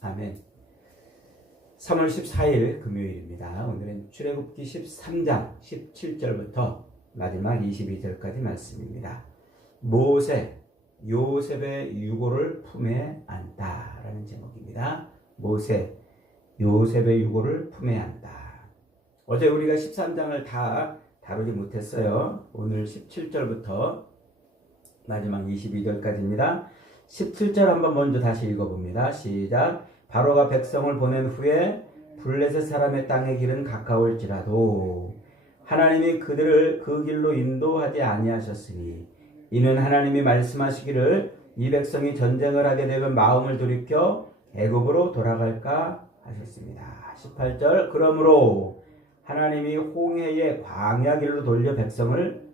아멘. 3월 14일 금요일입니다. 오늘은 출애굽기 13장 17절부터 마지막 22절까지 말씀입니다. 모세, 요셉의 유고를 품에 안다 라는 제목입니다. 모세, 요셉의 유고를 품에 안다. 어제 우리가 13장을 다 다루지 못했어요. 오늘 17절부터 마지막 22절까지입니다. 17절 한번 먼저 다시 읽어봅니다. 시작. 바로가 백성을 보낸 후에 블레셋 사람의 땅의 길은 가까울지라도 하나님이 그들을 그 길로 인도하지 아니하셨으니 이는 하나님이 말씀하시기를 이 백성이 전쟁을 하게 되면 마음을 돌이켜 애굽으로 돌아갈까 하셨습니다. 18절. 그러므로 하나님이 홍해의 광야 길로 돌려 백성을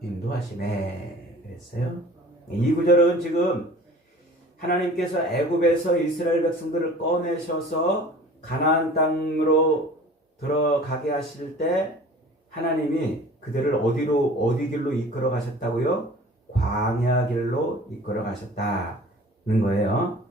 인도하시네 그랬어요. 이 구절은 지금 하나님께서 애굽에서 이스라엘 백성들을 꺼내셔서 가나안 땅으로 들어가게 하실 때 하나님이 그들을 어디 길로 이끌어 가셨다고요? 광야 길로 이끌어 가셨다는 거예요.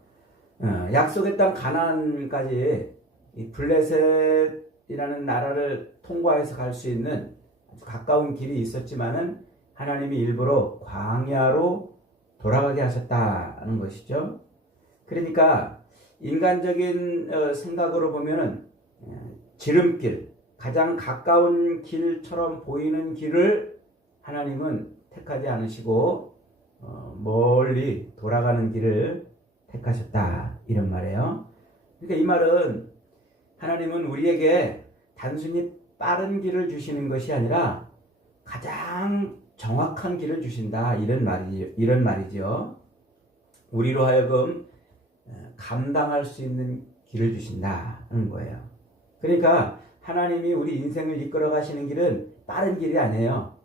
약속의 땅 가나안까지 이 블레셋이라는 나라를 통과해서 갈 수 있는 아주 가까운 길이 있었지만은 하나님이 일부러 광야로 돌아가게 하셨다는 것이죠. 그러니까 인간적인 생각으로 보면은 지름길, 가장 가까운 길처럼 보이는 길을 하나님은 택하지 않으시고 멀리 돌아가는 길을 택하셨다 이런 말이에요. 그러니까 이 말은 하나님은 우리에게 단순히 빠른 길을 주시는 것이 아니라 가장 정확한 길을 주신다 이런 말이죠. 우리로 하여금 감당할 수 있는 길을 주신다는 거예요. 그러니까 하나님이 우리 인생을 이끌어 가시는 길은 빠른 길이 아니에요.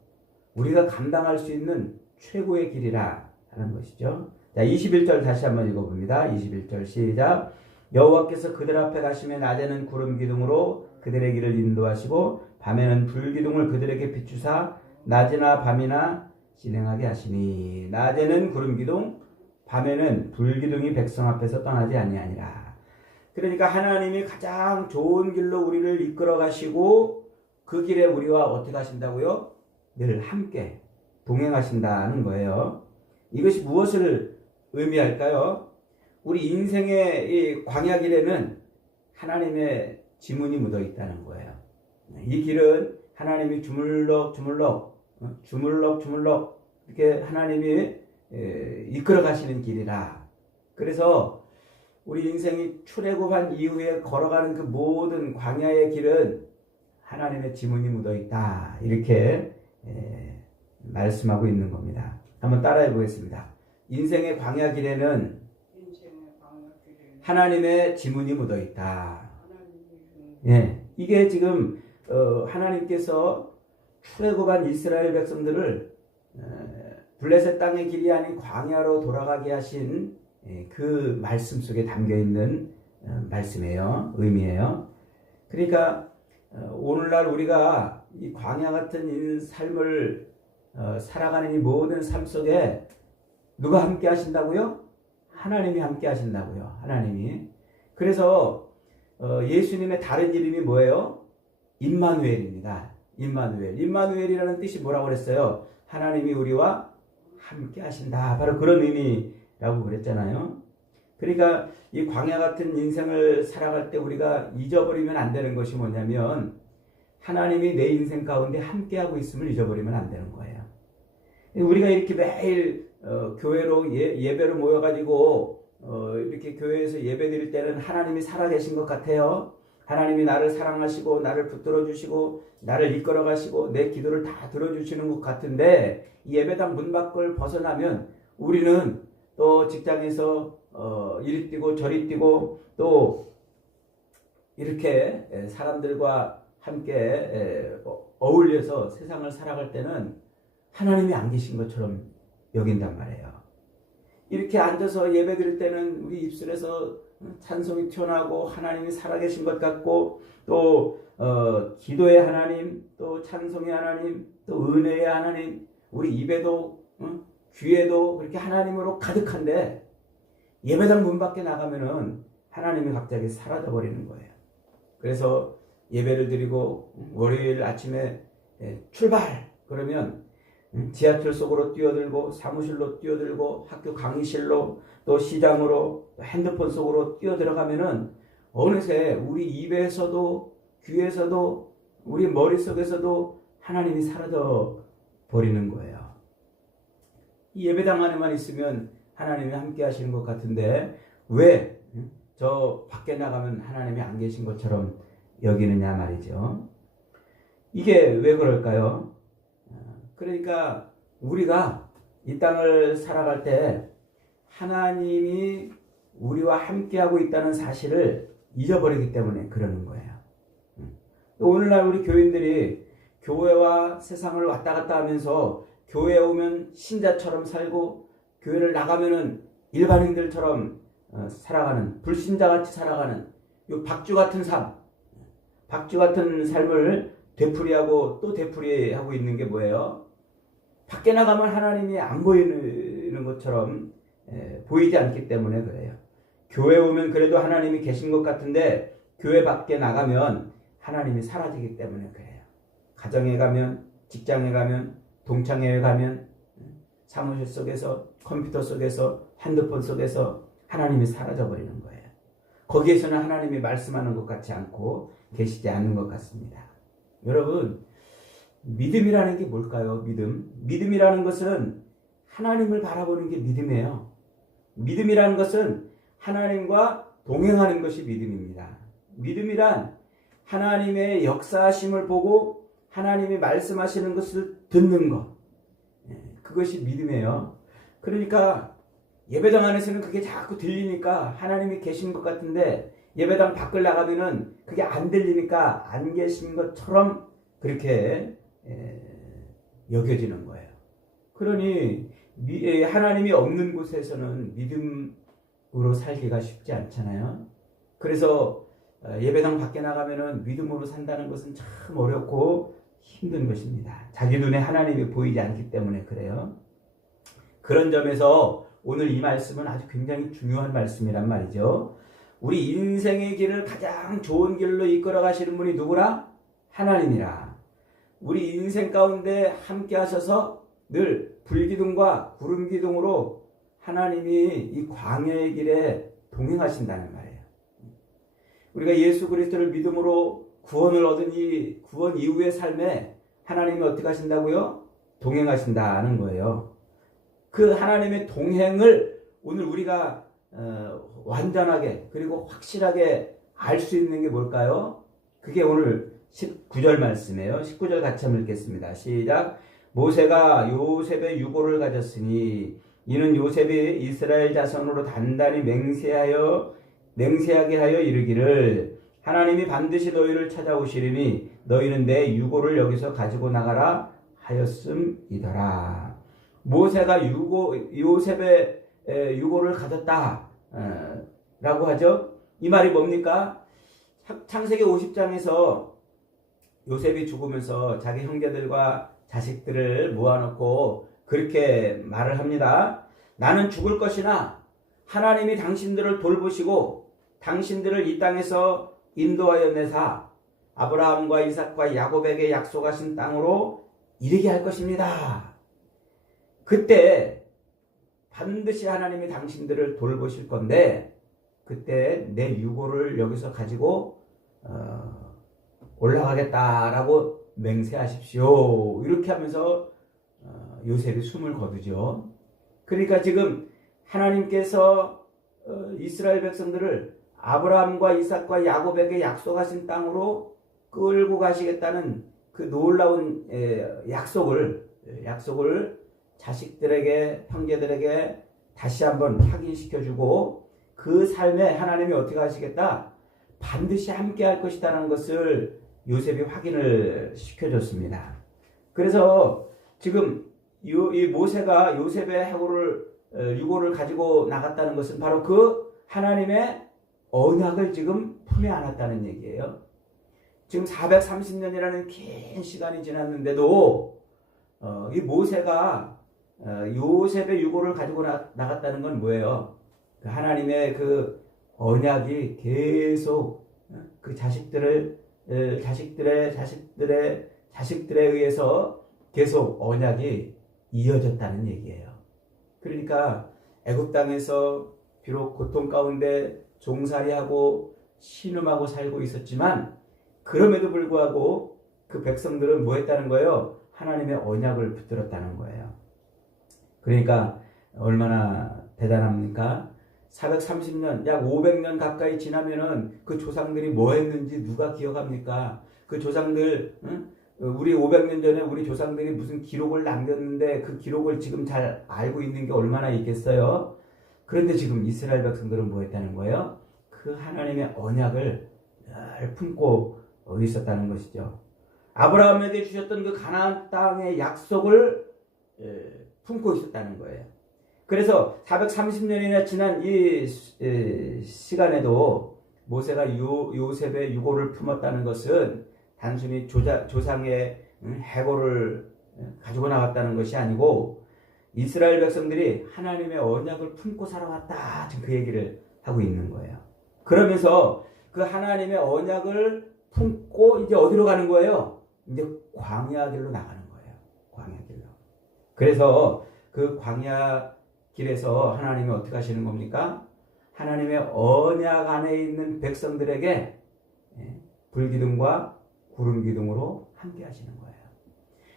우리가 감당할 수 있는 최고의 길이라는 것이죠. 자, 21절 다시 한번 읽어봅니다. 21절 시작. 여호와께서 그들 앞에 가시면 낮에는 구름 기둥으로 그들의 길을 인도하시고 밤에는 불 기둥을 그들에게 비추사 낮이나 밤이나 진행하게 하시니 낮에는 구름 기둥, 밤에는 불 기둥이 백성 앞에서 떠나지 아니하니라. 그러니까 하나님이 가장 좋은 길로 우리를 이끌어 가시고 그 길에 우리와 어떻게 하신다고요? 늘 함께 동행하신다는 거예요. 이것이 무엇을 의미할까요? 우리 인생의 이 광야 길에는 하나님의 지문이 묻어 있다는 거예요. 이 길은 하나님이 주물럭 이렇게 하나님이 이끌어 가시는 길이라. 그래서 우리 인생이 출애굽한 이후에 걸어가는 그 모든 광야의 길은 하나님의 지문이 묻어 있다. 이렇게 말씀하고 있는 겁니다. 한번 따라해 보겠습니다. 인생의 광야 길에는 하나님의 지문이 묻어 있다. 예, 이게 지금 하나님께서 출애굽한 이스라엘 백성들을 블레셋 땅의 길이 아닌 광야로 돌아가게 하신 그 말씀 속에 담겨 있는 말씀이에요. 의미예요. 그러니까 오늘날 우리가 이 광야 같은 삶을 살아가는 이 모든 삶 속에 누가 함께 하신다고요? 하나님이 함께 하신다고요. 하나님이. 그래서 예수님의 다른 이름이 뭐예요? 임마누엘입니다. 임마누엘이라는 뜻이 뭐라고 그랬어요? 하나님이 우리와 함께 하신다. 바로 그런 의미라고 그랬잖아요. 그러니까 이 광야 같은 인생을 살아갈 때 우리가 잊어버리면 안 되는 것이 뭐냐면 하나님이 내 인생 가운데 함께하고 있음을 잊어버리면 안 되는 거예요. 우리가 이렇게 매일 교회로 예배로 모여가지고 이렇게 교회에서 예배 드릴 때는 하나님이 살아계신 것 같아요. 하나님이 나를 사랑하시고 나를 붙들어 주시고 나를 이끌어 가시고 내 기도를 다 들어주시는 것 같은데 예배당 문 밖을 벗어나면 우리는 또 직장에서 이리 뛰고 저리 뛰고 또 이렇게 사람들과 함께 어울려서 세상을 살아갈 때는 하나님이 안 계신 것처럼 여긴단 말이에요. 이렇게 앉아서 예배 드릴 때는 우리 입술에서 찬송이 튀어나오고 하나님이 살아계신 것 같고 또 기도의 하나님, 또 찬송의 하나님, 또 은혜의 하나님, 우리 입에도 귀에도 그렇게 하나님으로 가득한데 예배당 문 밖에 나가면은 하나님이 갑자기 사라져 버리는 거예요. 그래서 예배를 드리고 월요일 아침에 출발! 그러면 지하철 속으로 뛰어들고 사무실로 뛰어들고 학교 강의실로 또 시장으로 또 핸드폰 속으로 뛰어들어가면은 어느새 우리 입에서도 귀에서도 우리 머릿속에서도 하나님이 사라져 버리는 거예요. 이 예배당 안에만 있으면 하나님이 함께 하시는 것 같은데 왜 저 밖에 나가면 하나님이 안 계신 것처럼 여기느냐 말이죠. 이게 왜 그럴까요? 그러니까 우리가 이 땅을 살아갈 때 하나님이 우리와 함께하고 있다는 사실을 잊어버리기 때문에 그러는 거예요. 오늘날 우리 교인들이 교회와 세상을 왔다 갔다 하면서 교회에 오면 신자처럼 살고 교회를 나가면은 일반인들처럼 살아가는, 불신자같이 살아가는 이 박쥐 같은 삶, 박쥐 같은 삶을 되풀이하고 또 되풀이하고 있는 게 뭐예요? 밖에 나가면 하나님이 안 보이는 것처럼 보이지 않기 때문에 그래요. 교회 오면 그래도 하나님이 계신 것 같은데 교회 밖에 나가면 하나님이 사라지기 때문에 그래요. 가정에 가면, 직장에 가면, 동창회에 가면, 사무실 속에서, 컴퓨터 속에서, 핸드폰 속에서 하나님이 사라져 버리는 거예요. 거기에서는 하나님이 말씀하는 것 같지 않고 계시지 않는 것 같습니다. 여러분, 믿음이라는 게 뭘까요? 믿음이라는 것은 하나님을 바라보는 게 믿음이에요. 믿음이라는 것은 하나님과 동행하는 것이 믿음입니다. 믿음이란 하나님의 역사하심을 보고 하나님이 말씀하시는 것을 듣는 것, 그것이 믿음이에요. 그러니까 예배당 안에서는 그게 자꾸 들리니까 하나님이 계신 것 같은데 예배당 밖을 나가면은 그게 안 들리니까 안 계신 것처럼 그렇게 여겨지는 거예요. 그러니 하나님이 없는 곳에서는 믿음으로 살기가 쉽지 않잖아요. 그래서 예배당 밖에 나가면은 믿음으로 산다는 것은 참 어렵고 힘든 것입니다. 자기 눈에 하나님이 보이지 않기 때문에 그래요. 그런 점에서 오늘 이 말씀은 아주 굉장히 중요한 말씀이란 말이죠. 우리 인생의 길을 가장 좋은 길로 이끌어 가시는 분이 누구라? 하나님이라. 우리 인생 가운데 함께 하셔서 늘 불기둥과 구름기둥으로 하나님이 이 광야의 길에 동행하신다는 말이에요. 우리가 예수 그리스도를 믿음으로 구원을 얻은 이 구원 이후의 삶에 하나님이 어떻게 하신다고요? 동행하신다는 거예요. 그 하나님의 동행을 오늘 우리가 완전하게 그리고 확실하게 알 수 있는 게 뭘까요? 그게 오늘 19절 말씀이에요. 19절 같이 한번 읽겠습니다. 시작. 모세가 요셉의 유고를 가졌으니 이는 요셉이 이스라엘 자손으로 단단히 맹세하게 하여 이르기를 하나님이 반드시 너희를 찾아오시리니 너희는 내 유고를 여기서 가지고 나가라 하였음이더라. 모세가 요셉의 유고를 가졌다 라고 하죠. 이 말이 뭡니까? 창세기 50장에서 요셉이 죽으면서 자기 형제들과 자식들을 모아놓고 그렇게 말을 합니다. 나는 죽을 것이나 하나님이 당신들을 돌보시고 당신들을 이 땅에서 인도하여 내사 아브라함과 이삭과 야곱에게 약속하신 땅으로 이르게 할 것입니다. 그때 반드시 하나님이 당신들을 돌보실 건데 그때 내 유고를 여기서 가지고 올라가겠다라고 맹세하십시오. 이렇게 하면서 요셉이 숨을 거두죠. 그러니까 지금 하나님께서 이스라엘 백성들을 아브라함과 이삭과 야곱에게 약속하신 땅으로 끌고 가시겠다는 그 놀라운 약속을 자식들에게 형제들에게 다시 한번 확인시켜주고 그 삶에 하나님이 어떻게 하시겠다? 반드시 함께 할 것이라는 것을 요셉이 확인을 시켜줬습니다. 그래서 지금 이 모세가 요셉의 유고를 가지고 나갔다는 것은 바로 그 하나님의 언약을 지금 품에 안았다는 얘기예요. 지금 430년이라는 긴 시간이 지났는데도 이 모세가 요셉의 유고를 가지고 나갔다는 건 뭐예요? 하나님의 그 언약이 계속 그 자식들에 의해서 계속 언약이 이어졌다는 얘기예요. 그러니까 애굽 땅에서 비록 고통 가운데 종살이하고 신음하고 살고 있었지만 그럼에도 불구하고 그 백성들은 뭐 했다는 거예요? 하나님의 언약을 붙들었다는 거예요. 그러니까 얼마나 대단합니까? 430년, 약 500년 가까이 지나면은 그 조상들이 뭐 했는지 누가 기억합니까? 그 조상들, 우리 500년 전에 우리 조상들이 무슨 기록을 남겼는데 그 기록을 지금 잘 알고 있는 게 얼마나 있겠어요? 그런데 지금 이스라엘 백성들은 뭐 했다는 거예요? 그 하나님의 언약을 늘 품고 있었다는 것이죠. 아브라함에게 주셨던 그 가나안 땅의 약속을 품고 있었다는 거예요. 그래서 430년이나 지난 이 시간에도 모세가 요셉의 유고를 품었다는 것은 단순히 조상의 해고를 가지고 나왔다는 것이 아니고 이스라엘 백성들이 하나님의 언약을 품고 살아왔다. 지금 그 얘기를 하고 있는 거예요. 그러면서 그 하나님의 언약을 품고 이제 어디로 가는 거예요? 이제 광야 길로 나가는 거예요. 광야 길로. 그래서 그 광야 길에서 하나님이 어떻게 하시는 겁니까? 하나님의 언약 안에 있는 백성들에게 불기둥과 구름기둥으로 함께 하시는 거예요.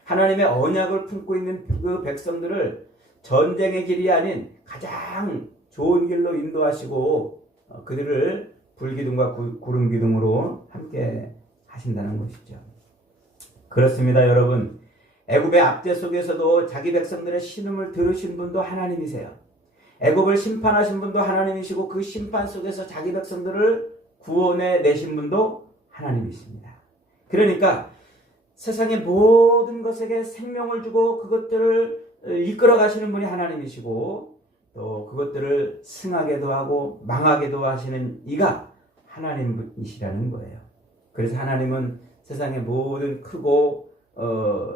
하나님의 언약을 품고 있는 그 백성들을 전쟁의 길이 아닌 가장 좋은 길로 인도하시고 그들을 불기둥과 구름기둥으로 함께 하신다는 것이죠. 그렇습니다, 여러분. 애굽의 압제 속에서도 자기 백성들의 신음을 들으신 분도 하나님이세요. 애굽을 심판하신 분도 하나님이시고 그 심판 속에서 자기 백성들을 구원해 내신 분도 하나님이십니다. 그러니까 세상의 모든 것에게 생명을 주고 그것들을 이끌어 가시는 분이 하나님이시고 또 그것들을 승하게도 하고 망하게도 하시는 이가 하나님이시라는 거예요. 그래서 하나님은 세상의 모든 크고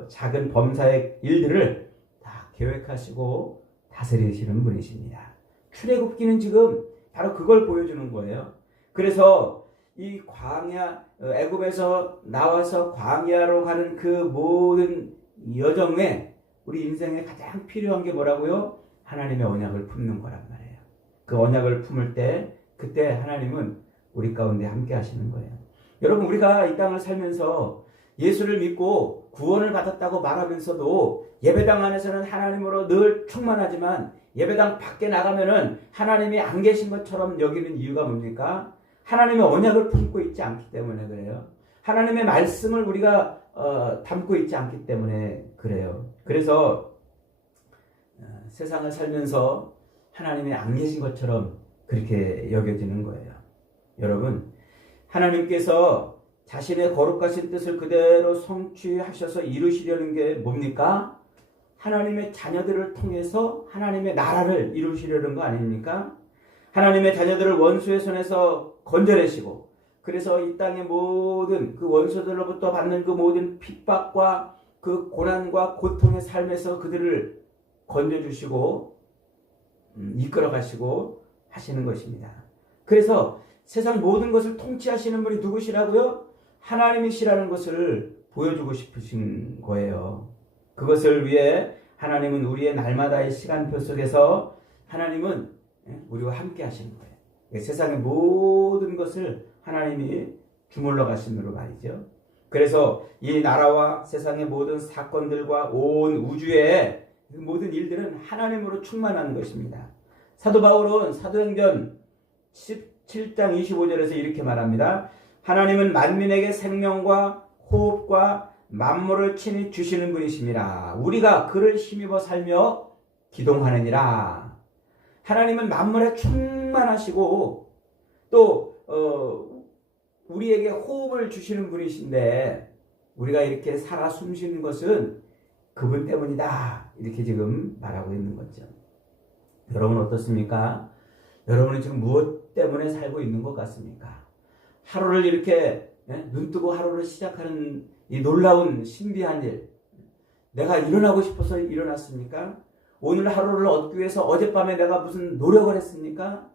작은 범사의 일들을 다 계획하시고 다스리시는 분이십니다. 출애굽기는 지금 바로 그걸 보여주는 거예요. 그래서 이 광야, 애굽에서 나와서 광야로 가는 그 모든 여정에 우리 인생에 가장 필요한 게 뭐라고요? 하나님의 언약을 품는 거란 말이에요. 그 언약을 품을 때 그때 하나님은 우리 가운데 함께 하시는 거예요. 여러분, 우리가 이 땅을 살면서 예수를 믿고 구원을 받았다고 말하면서도 예배당 안에서는 하나님으로 늘 충만하지만 예배당 밖에 나가면은 하나님이 안 계신 것처럼 여기는 이유가 뭡니까? 하나님의 언약을 품고 있지 않기 때문에 그래요. 하나님의 말씀을 우리가 담고 있지 않기 때문에 그래요. 그래서 세상을 살면서 하나님이 안 계신 것처럼 그렇게 여겨지는 거예요. 여러분, 하나님께서 자신의 거룩하신 뜻을 그대로 성취하셔서 이루시려는 게 뭡니까? 하나님의 자녀들을 통해서 하나님의 나라를 이루시려는 거 아닙니까? 하나님의 자녀들을 원수의 손에서 건져내시고 그래서 이 땅의 모든 그 원수들로부터 받는 그 모든 핍박과 그 고난과 고통의 삶에서 그들을 건져주시고 이끌어가시고 하시는 것입니다. 그래서 세상 모든 것을 통치하시는 분이 누구시라고요? 하나님이시라는 것을 보여주고 싶으신 거예요. 그것을 위해 하나님은 우리의 날마다의 시간표 속에서 하나님은 우리와 함께 하시는 거예요. 세상의 모든 것을 하나님이 주물러 가심으로 말이죠. 그래서 이 나라와 세상의 모든 사건들과 온 우주의 모든 일들은 하나님으로 충만한 것입니다. 사도 바울은 사도행전 17장 25절에서 이렇게 말합니다. 하나님은 만민에게 생명과 호흡과 만물을 친히 주시는 분이십니다. 우리가 그를 힘입어 살며 기동하느니라. 하나님은 만물에 충만하시고 또 우리에게 호흡을 주시는 분이신데 우리가 이렇게 살아 숨쉬는 것은 그분 때문이다. 이렇게 지금 말하고 있는 거죠. 여러분 어떻습니까? 여러분은 지금 무엇 때문에 살고 있는 것 같습니까? 하루를 이렇게 눈뜨고 하루를 시작하는 이 놀라운 신비한 일, 내가 일어나고 싶어서 일어났습니까? 오늘 하루를 얻기 위해서 어젯밤에 내가 무슨 노력을 했습니까?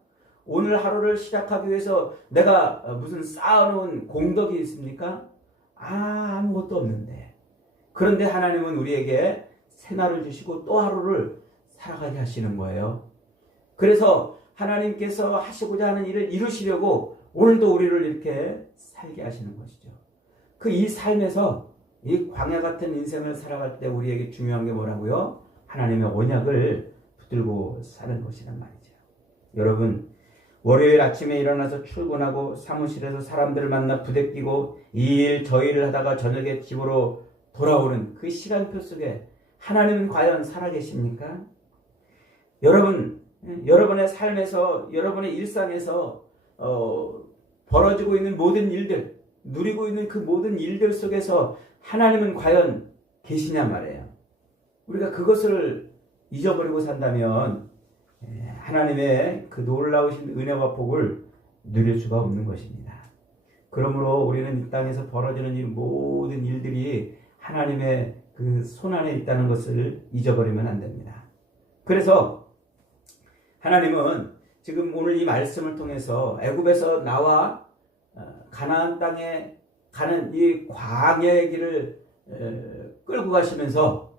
오늘 하루를 시작하기 위해서 내가 무슨 쌓아놓은 공덕이 있습니까? 아무것도 없는데. 그런데 하나님은 우리에게 새날을 주시고 또 하루를 살아가게 하시는 거예요. 그래서 하나님께서 하시고자 하는 일을 이루시려고 오늘도 우리를 이렇게 살게 하시는 것이죠. 그 이 삶에서 이 광야 같은 인생을 살아갈 때 우리에게 중요한 게 뭐라고요? 하나님의 언약을 붙들고 사는 것이란 말이죠. 여러분, 월요일 아침에 일어나서 출근하고 사무실에서 사람들을 만나 부대끼고 이 일 저 일을 하다가 저녁에 집으로 돌아오는 그 시간표 속에 하나님은 과연 살아계십니까? 여러분, 여러분의 삶에서, 여러분의 일상에서 벌어지고 있는 모든 일들, 누리고 있는 그 모든 일들 속에서 하나님은 과연 계시냐 말이에요. 우리가 그것을 잊어버리고 산다면 하나님의 그 놀라우신 은혜와 복을 누릴 수가 없는 것입니다. 그러므로 우리는 이 땅에서 벌어지는 이 모든 일들이 하나님의 그 손안에 있다는 것을 잊어버리면 안 됩니다. 그래서 하나님은 지금 오늘 이 말씀을 통해서 애굽에서 나와 가나안 땅에 가는 이 광야의 길을 끌고 가시면서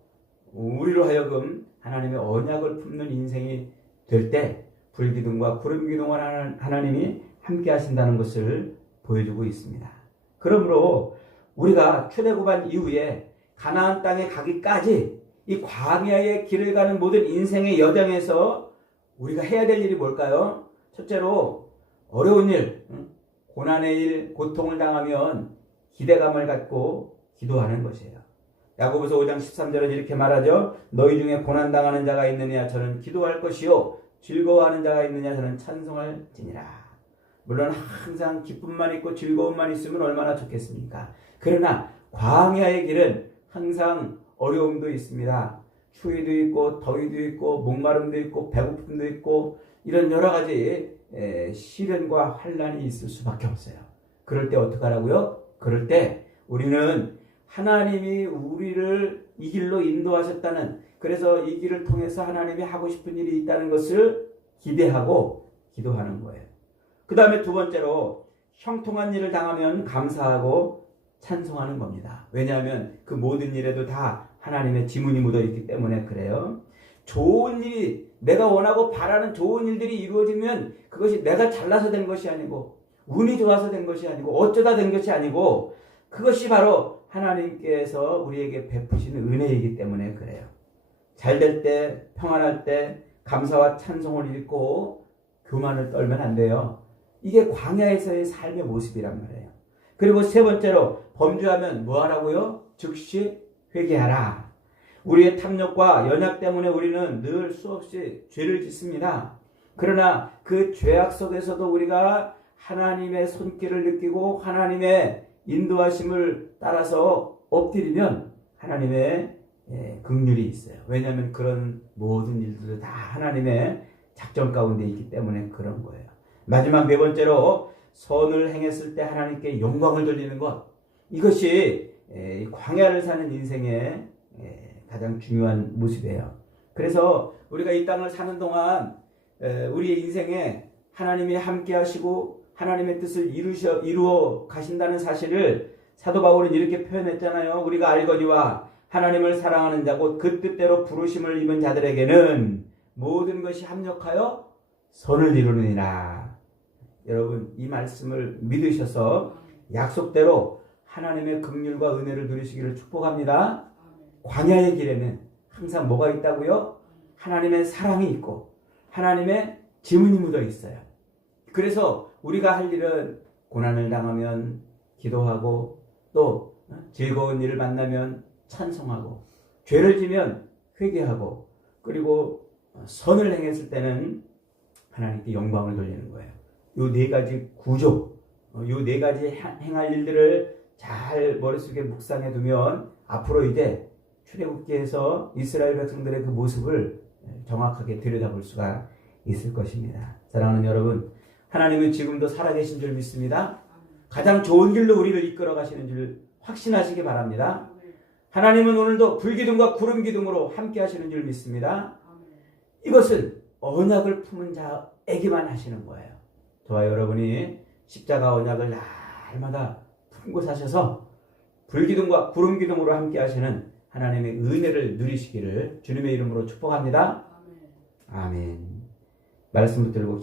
우리로 하여금 하나님의 언약을 품는 인생이 될 때 불기둥과 구름기둥을 하나님이 함께 하신다는 것을 보여주고 있습니다. 그러므로 우리가 출애굽한 이후에 가나안 땅에 가기까지 이 광야의 길을 가는 모든 인생의 여정에서 우리가 해야 될 일이 뭘까요? 첫째로 어려운 일, 고난의 일, 고통을 당하면 기대감을 갖고 기도하는 것이에요. 야고보서 5장 13절은 이렇게 말하죠. 너희 중에 고난당하는 자가 있느냐 저는 기도할 것이요 즐거워하는 자가 있느냐 저는 찬송할지니라. 물론 항상 기쁨만 있고 즐거움만 있으면 얼마나 좋겠습니까? 그러나 광야의 길은 항상 어려움도 있습니다. 추위도 있고 더위도 있고 목마름도 있고 배고픔도 있고 이런 여러 가지 시련과 환난이 있을 수밖에 없어요. 그럴 때 어떡하라고요? 그럴 때 우리는 하나님이 우리를 이 길로 인도하셨다는, 그래서 이 길을 통해서 하나님이 하고 싶은 일이 있다는 것을 기대하고 기도하는 거예요. 그 다음에 두 번째로 형통한 일을 당하면 감사하고 찬송하는 겁니다. 왜냐하면 그 모든 일에도 다 하나님의 지문이 묻어있기 때문에 그래요. 좋은 일이, 내가 원하고 바라는 좋은 일들이 이루어지면 그것이 내가 잘나서 된 것이 아니고 운이 좋아서 된 것이 아니고 어쩌다 된 것이 아니고 그것이 바로 하나님께서 우리에게 베푸시는 은혜이기 때문에 그래요. 잘 될 때, 평안할 때 감사와 찬송을 읽고 교만을 떨면 안 돼요. 이게 광야에서의 삶의 모습이란 말이에요. 그리고 세 번째로 범죄하면 뭐 하라고요? 즉시 회개하라. 우리의 탐욕과 연약 때문에 우리는 늘 수없이 죄를 짓습니다. 그러나 그 죄악 속에서도 우리가 하나님의 손길을 느끼고 하나님의 인도하심을 따라서 엎드리면 하나님의 긍휼이 있어요. 왜냐하면 그런 모든 일들도 다 하나님의 작전 가운데 있기 때문에 그런 거예요. 마지막 네 번째로 선을 행했을 때 하나님께 영광을 돌리는 것. 이것이 광야를 사는 인생의 가장 중요한 모습이에요. 그래서 우리가 이 땅을 사는 동안 우리의 인생에 하나님이 함께 하시고 하나님의 뜻을 이루어 가신다는 사실을 사도 바울은 이렇게 표현했잖아요. 우리가 알거니와 하나님을 사랑하는 자고 그 뜻대로 부르심을 입은 자들에게는 모든 것이 합력하여 선을 이루느니라. 여러분, 이 말씀을 믿으셔서 약속대로 하나님의 긍휼과 은혜를 누리시기를 축복합니다. 광야의 길에는 항상 뭐가 있다고요? 하나님의 사랑이 있고 하나님의 지문이 묻어 있어요. 그래서 우리가 할 일은 고난을 당하면 기도하고 또 즐거운 일을 만나면 찬송하고 죄를 지면 회개하고 그리고 선을 행했을 때는 하나님께 영광을 돌리는 거예요. 이 네 가지 구조, 이 네 가지 행할 일들을 잘 머릿속에 묵상해 두면 앞으로 이제 출애굽기에서 이스라엘 백성들의 그 모습을 정확하게 들여다볼 수가 있을 것입니다. 사랑하는 여러분, 하나님은 지금도 살아계신 줄 믿습니다. 가장 좋은 길로 우리를 이끌어 가시는 줄 확신하시기 바랍니다. 하나님은 오늘도 불기둥과 구름기둥으로 함께 하시는 줄 믿습니다. 이것은 언약을 품은 자에게만 하시는 거예요. 저와 여러분이 십자가 언약을 날마다 품고 사셔서 불기둥과 구름기둥으로 함께 하시는 하나님의 은혜를 누리시기를 주님의 이름으로 축복합니다. 아멘. 말씀 붙들고